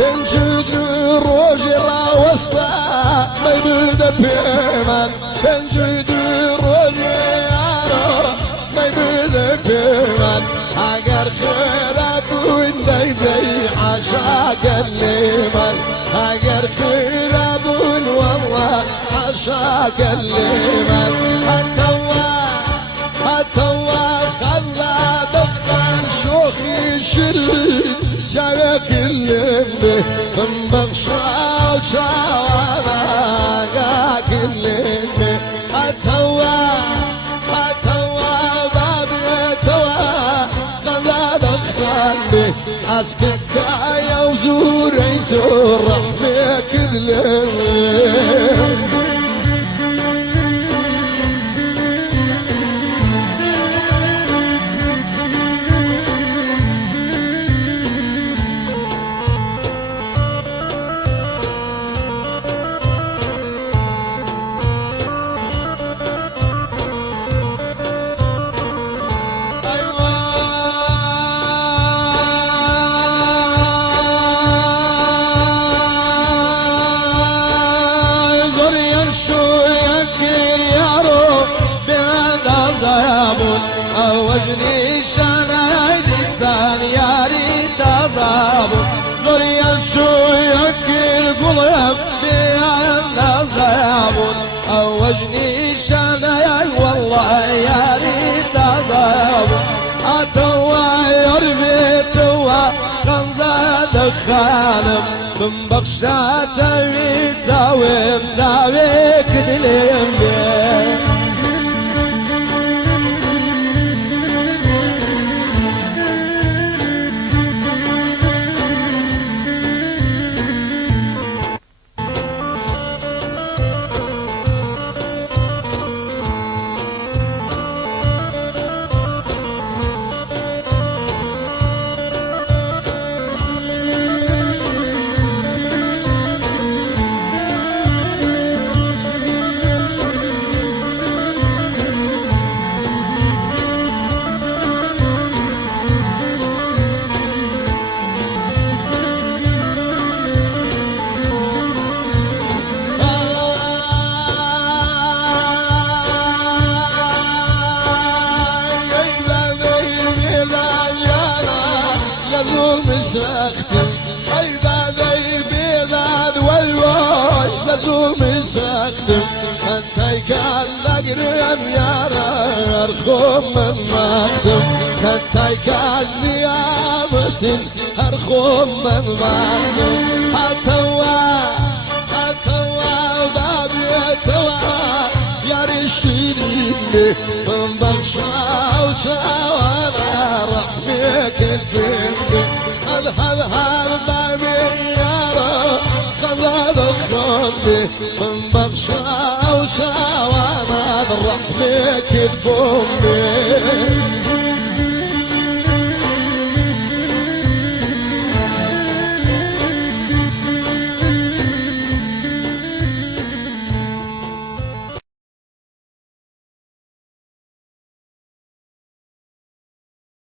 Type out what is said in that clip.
بنجد روجي راوستا ما يبدا بيمان بنجد روجي ما يبدا بيمان اگر خيرات وين زي عشاق الليمان اگر خيرات والله عشاق الليمان هتوا خلا دخل شوخي شريك شايك اللمبي من بغشا وشاوانا اللمبي هتوا بابي توا خلا دخل اسكت يا وزوري زور رحمك اللمبي وجني شنايد السان يا ريت اضابط ضريا شو يكل قلب بيان ضابط وجني شنايد والله يا ريت اضابط اتوا يربي توا خنزة دخانم من بخشا تسوي مساوي كدلم بيه مسختم ايضا ذي بيضاد والواش لزول مسختم انتي كان لقرم يا ارخم من ماتم انتي كان يا مسن ارخم من ماتم هتوا بابي توا يا رشيني من بغشا وشاوانا رحمك البنت هذا بابي يا رب خذا بخمي من بغشا وشاوانا رحمك البنت